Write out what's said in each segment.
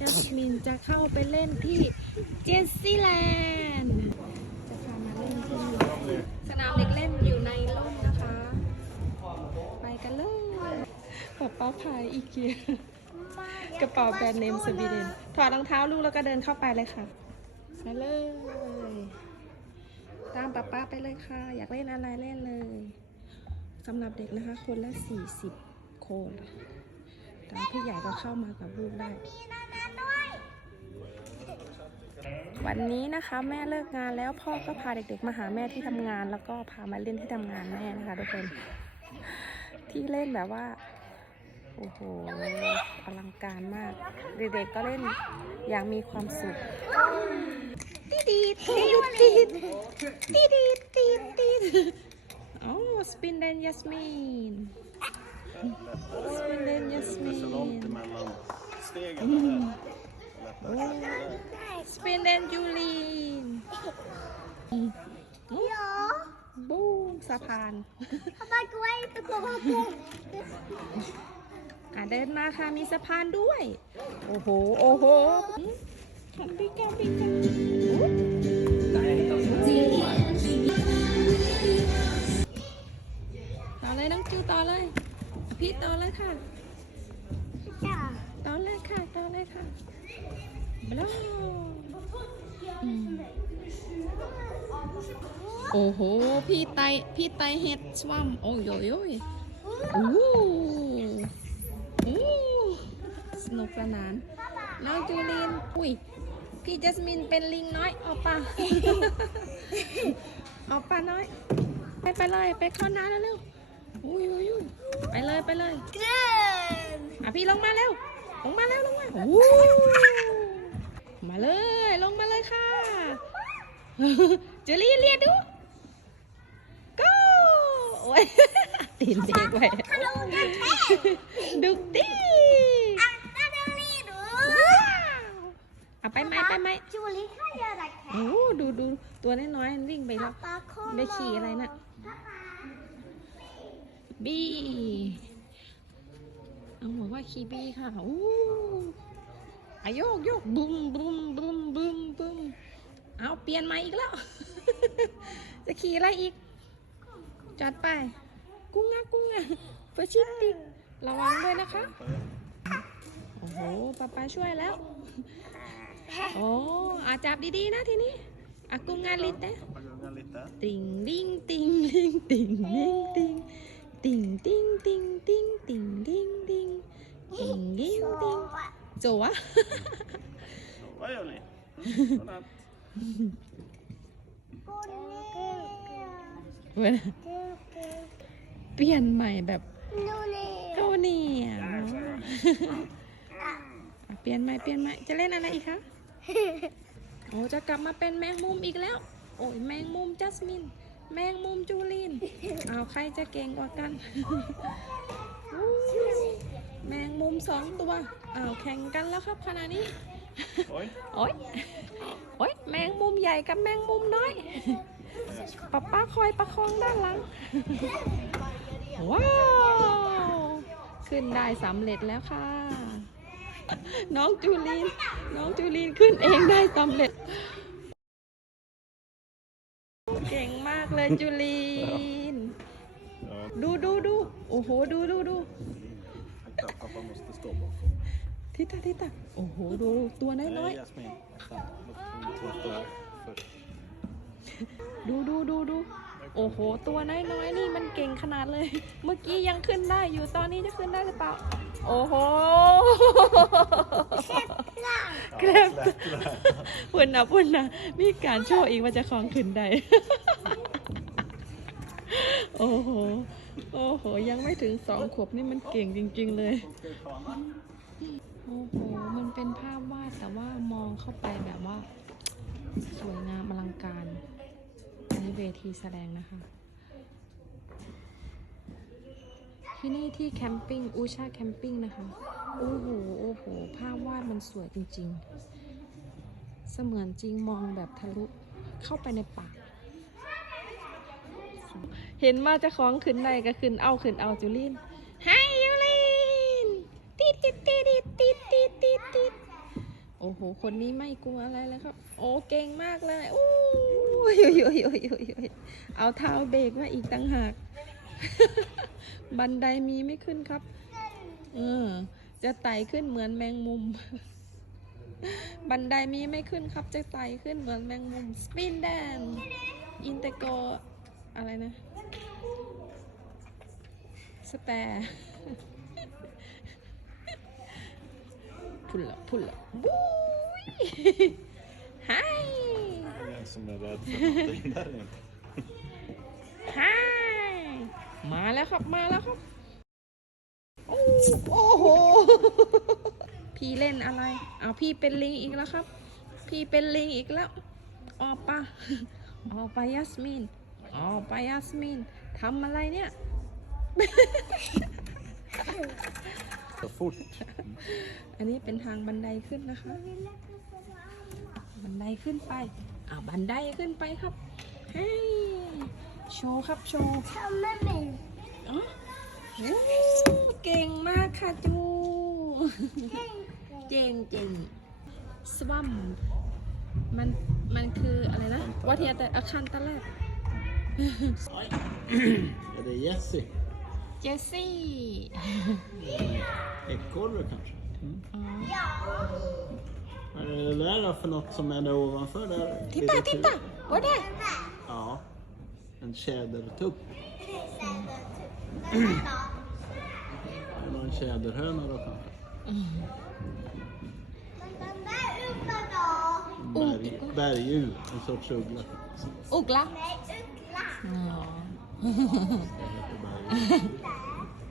จัสมินจะเข้าไปเล่นที่เจสซี่แลนด์จะพามาเล่นที่สนามเด็กเล่นอยู่ในร่มนะคะ ไปกันเลยป๊าป้าพายอีเกียกระเป๋าแบรนด์เนมสวีเดนถอดรองเท้าลูกแล้วก็เดินเข้าไปเลยค่ะไปเลย ตามป๊าป้าไปเลยค่ะ อยากเล่นอะไรเล่นเลยสำหรับเด็กนะคะ คนละ 40 คน แต่ผู้ใหญ่ก็เข้ามากับลูกได้ วันนี้นะคะแม่เลิกงานแล้วพ่อก็พาเด็กๆมาหาแม่ที่ทำงาน แล้วก็พามาเล่นที่ทำงานแม่นะคะทุกคนที่เล่นแบบว่าโอ้โหอลังการมาก เด็กๆก็เล่นอย่างมีความสุขตีดีตีดีตีดีตีดีโอ้สปินเดนยัสมิน Spin den Det är så långt Jasmin. emellan stegen där. Lättare. Spin den Julin บูมสะพาน Pappa gå inte på vattnet. อะเดินมาค่ะ มีสะพานด้วย โอ้โห โอ้โหขันปิกาปิกาต่อเลยน้องจูต่อเลยอะพี่ต่อเลยค่ะ Ja. ต่อเลยค่ะ ต่อเลยค่ะบลออืม โอ้โห พี่ไต พี่ไตเห็ดสวัมโอ้ยโยโยยโอ้โหโอ้สนุกสนาน น้องจูลิน อุ้ย พี่จัสมินเป็นลิงน้อยเอาป่ะเอาป่ะน้อย ไปไปเลย ไปเข้าน้ำแล้วเร็วอุ้ยอุ้ยอุ้ยไปเลย ไปเลย Grön. อะพี่ลงมาเร็ว ลงมาแล้วลงมาโอ้ มาเลย ลงมาเลยค่ะเจอรี่เรียกดู go โอ้ยตีนเด็กไว้ Hallå, Katte. ดุกตี Akta dig, Lido. เอาไปไหมไปไหม Julie kan göra โอ้ katt. ดูดูตัวน้อยๆมันวิ่งไปแล้ว Pappa, kom ไปขี่อะไรน่ะบีเอาหัวว่าขี่บีค่ะอู้ อะโยกโยกบุ้มบุ้มบุ้มบุ้มบุ้มเอาเปลี่ยนใหม่อีกแล้ว จะขี่อะไรอีก จัดไป กุ้งงะกุ้งงะเพื่อชิดติกระวังด้วยนะคะ โอ้โหป๊าป๊าช่วยแล้ว โอ้อาจับดีๆนะทีนี้อากุ้งงาลิตเต้ Pappa gungar lite. ติงลิงติงลิงติงลิงติงติงติงติงติงติงติงติงติงลิงติง โจวะ Så, vad gör ni? Godnatt. เว้ยเปลี่ยนใหม่แบบ Julie. เท่านี้อะเปลี่ยนใหม่เปลี่ยนใหม่จะเล่นอะไรอีกคะ โอ้จะกลับมาเป็นแมงมุมอีกแล้ว โอ้ยแมงมุมจัสมิน แมงมุมจูลิน เอาใครจะเก่งกว่ากันแมงมุม สองตัวอ้าวแข่งกันแล้วครับขณะนี้ Oj. โอ๊ยโอ๊ยแมงมุมใหญ่กับแมงมุมน้อยป๊าป้าคอยประคองด้านหลัง ว้าว ขึ้นได้สำเร็จแล้วค่ะ น้องจูลีนน้องจูลีนขึ้นเองได้สำเร็จ เก่งมากเลยจูลีน Ja. ดูดูดูโอ้โห ดูดูดู Vänta, pappa måste stå bakom. ทิตาทิตาโอ้โหดูตัวน้อย Nej, Jasmin. Vänta. Låt mig ta det här först. ๆดูดูดูดู โอ้โห ตัวน้อยๆนี่มันเก่งขนาดเลย เมื่อกี้ยังขึ้นได้อยู่ ตอนนี้จะขึ้นได้หรือเปล่า โอ้โห Ja, släpp det. พุ่นนะพุ่นนะมีการโชว์อีกว่าจะคลองขึ้นได้ โอ้โห โอ้โห ยังไม่ถึงสองขวบนี่มันเก่งจริง ๆ เลย โอ้โห มันเป็นภาพวาดแต่ว่ามองเข้าไปแบบว่า สวยงามอลังการ อันนี้เวทีแสดงนะคะ ที่นี่ที่แคมปิ้งอูชาแคมปิ้งนะคะ โอ้โห โอ้โห ภาพวาดมันสวยจริง ๆ เสมือนจริงมองแบบทะลุเข้าไปในป่า เห็นว่าจะคล้องขึ้นได้ก็ขึ้นเอาขึ้นเอาจูลินไฮยูลินติดติดติดติดติดติดติดติดโหคนนี้ไม่กลัวอะไรเลยครับ โอ้เก่งมากเลยโอ้ยยยยยเอาเท้าเบรกมาอีกตั้งหาก บันไดมีไม่ขึ้นครับเออจะไต่ขึ้นเหมือนแมงมุม บันไดมีไม่ขึ้นครับ จะไต่ขึ้นเหมือนแมงมุม สปินแดนอินเตโก อะไรนะ สแตร์พุลละพุลละบู๊ยไฮ Ingen som är rädd för någonting där inte. ไฮมาแล้วครับมาแล้วครับ โอ้โอ้โห พี่เล่นอะไรเอาพี่เป็นลิงอีกแล้วครับ พี่เป็นลิงอีกแล้ว ออกปะออกไปยัสมิน ออกไปยัสมินทำอะไรเนี่ย Så fort. อันนี้เป็นทางบันไดขึ้นนะคะ บันไดขึ้นไปอ่าบันไดขึ้นไปครับเฮ้ยโชว์ครับโชว์ทำไม่เป็นอ๋อโอ้เก่งมากค่ะจู เจ๋งเจ๋งสวัมมัน มันคืออะไรนะ วัทยาแต่อาคารตะแรก Är det Jessie? เจสซี่ Ekorre kanske? Mm. อ๋อ Vad är det där då för något som är där ovanför där? ทิตตา Lite ทิต tur. ตาว่าได้ Ja. En tjädertupp. Eller en tjäderhöna då kanske? มันทำได้อึกกระดอ En berg, berguv, en sorts uggla. อุ กละในอึกล่ะอ๋อ Det heter berguv.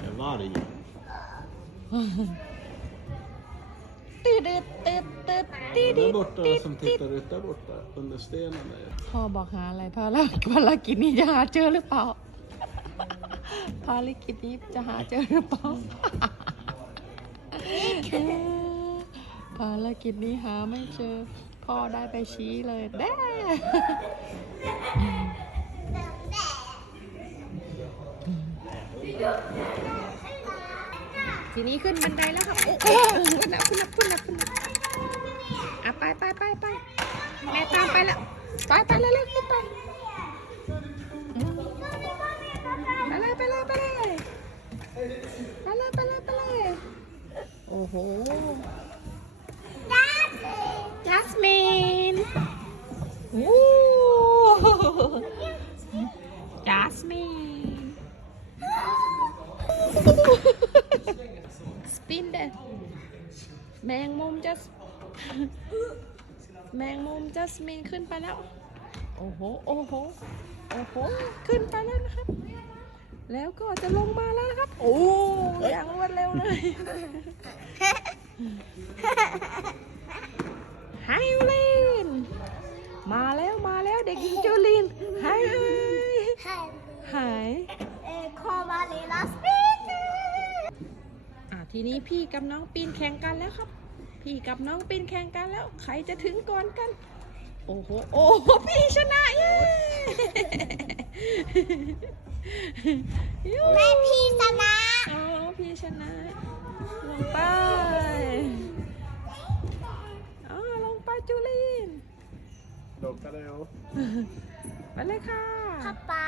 Det är varg. ตืดตืดตืดตืดตืด Där borta som tittar ut där borta under stenen där. พ่อบอกหาอะไรภารกิจภารกิจนี้จะหาเจอหรือเปล่า ภารกิจนี้จะหาเจอหรือเปล่า ภารกิจนี้หาไม่เจอ พ่อได้ไปชี้เลยแด้ ทีนี้ขึ้นบันไดแล้วครับ โอ้โหขึ้นแล้วขึ้นแล้วขึ้นแล้วขึ้นแล้วอะไปไปไปไปแม่ตามไปแล้วไปไปเร็วๆขึ้นไปอืมไปเลยไปเลยไปเลยไปเลยไปเลยไปเลยโอ้โหจัสมินโอ้จัสมิน แมงมุมจะแมงมุมจัสมินขึ้นไปแล้ว โอ้โห โอ้โห โอ้โห ขึ้นไปแล้วนะครับ แล้วก็จะลงมาแล้วนะครับ โอ้อย่างรวดเร็วเลยไฮลินมาแล้วมาแล้วเด็กหญิงจูลินไฮไฮ ทีนี้พี่กับน้องปีนแข่งกันแล้วครับ พี่กับน้องปีนแข่งกันแล้ว ใครจะถึงก่อนกัน โอ้โห โอ้โห พี่ชนะเย้ยูแม่พี่ชนะอ๋อพี่ชนะ ลงไปอ๋อลงไปจูลิน Råkar det och ไปเลยค่ะป๊าป๊า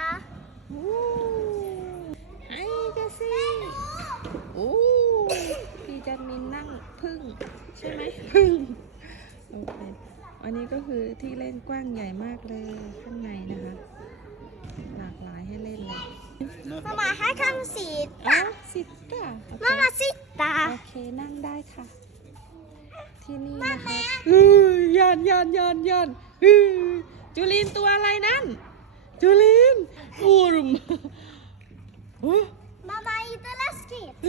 โอ้ไอ้เจสซี่โอ้พี่จันมินนั่งพึ่งใช่ไหมพึ่งโอเคอันนี้ก็คือที่เล่นกว้างใหญ่มากเลยข้างในนะคะ หลากหลายให้เล่นเลยมามาให้คำสีอ้าวสิตาโอเคมามาสิตาโอเคนั่งได้ค่ะ ที่นี่นะคะอือยานยานยานยานอือจูลินตัวอะไรนั่น จูลินอูรุมโอ้มามาอีตา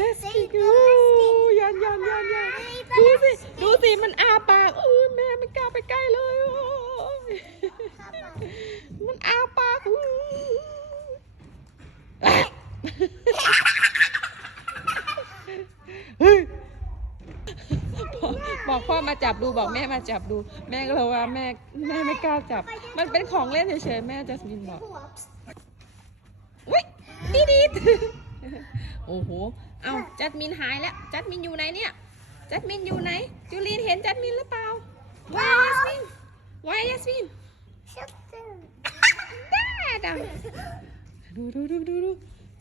ลัสกีเลสสิกิตากูลัสกียันยันยันยันดูสิ ดูสิ มันอาปากอุ้ยแม่ไม่กล้าไปใกล้เลยโอ้ยมันอาปากอุ้ยเฮ้ยบอกพ่อมาจับดูบอกแม่มาจับดู แม่ก็เลยว่าแม่แม่ไม่กล้าจับ มันเป็นของเล่นเฉยๆแม่จัสมินบอกอุ้ยดีดีดโอ้โห เอาจัดมินหายแล้ว จัดมินอยู่ไหนเนี่ย จัดมินอยู่ไหน จูลีนเห็นจัดมินหรือเปล่า Why Yasmin Why Yasmin ได้ดังดูดูดูดูดู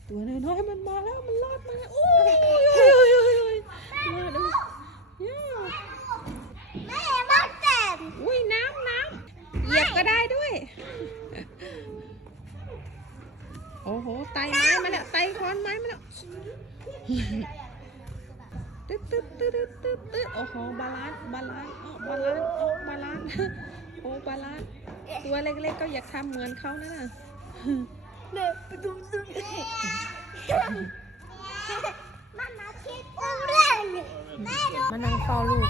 ตัวน้อยๆมันมาแล้วมันรอดมาโอ้ยโอ้ยโอ้ยโอ้ยโอ้ยมาดูย่าแม่มาเต็มอุ้ยน้ำน้ำเหยียบก็ได้ด้วยโอ้โหไตไม้มาแล้วไตคอนไม้มาแล้ว ตึ๊ดตึ๊ดตึ๊ดตึ๊ดตึ๊ดตึ๊ดโอ้โหบาลานบาลานซ์อ๋อบาลานซ์อ๋อบาลานโอ้บาลานตัวเล็กๆก็อยากทำเหมือนเขานะน่ะแม่ไปดูดูมามาคิดดูเรื่องม่ดูมานั่งเฝ้าลูก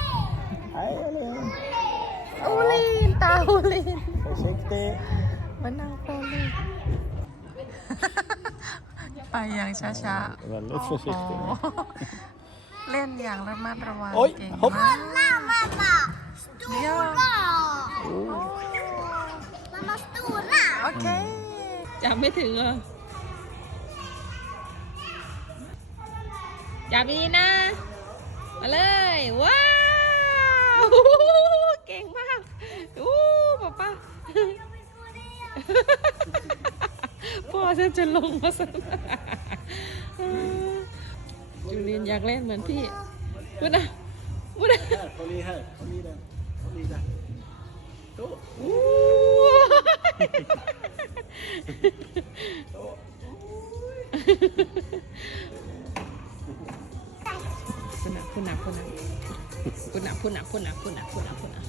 อูลีนตาอูลีน Försiktig! มานั่งเฝ้าลูก ไปอย่างช้า Väldigt ๆ försiktig. เล่นอย่างระมัดระวังโอ๊ยเก่งฮบมากมามามาสตูเดี๋ยวร่ามามาสตูร่าโอเคจำไม่ถึงเหรอจับดีนะ มาเลย ว้าวเก่งมากอู้ป๊าป้าพ่อฉันจะลงมาสักจูเลียนอยากเล่นเหมือนพี่พูดนะพูดนะ Här, håll i här. Håll i den. Håll i den. Så. อู้พูดนะพูดนะพูดนะพูดนะพูดนะพูดนะพูดนะพูดนะ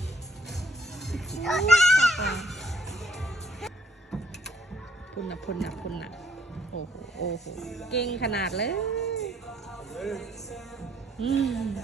พูดนะพูดนะพูดนะพูดนะโอ้โหโอ้โหเก่งขนาดเลย 嗯。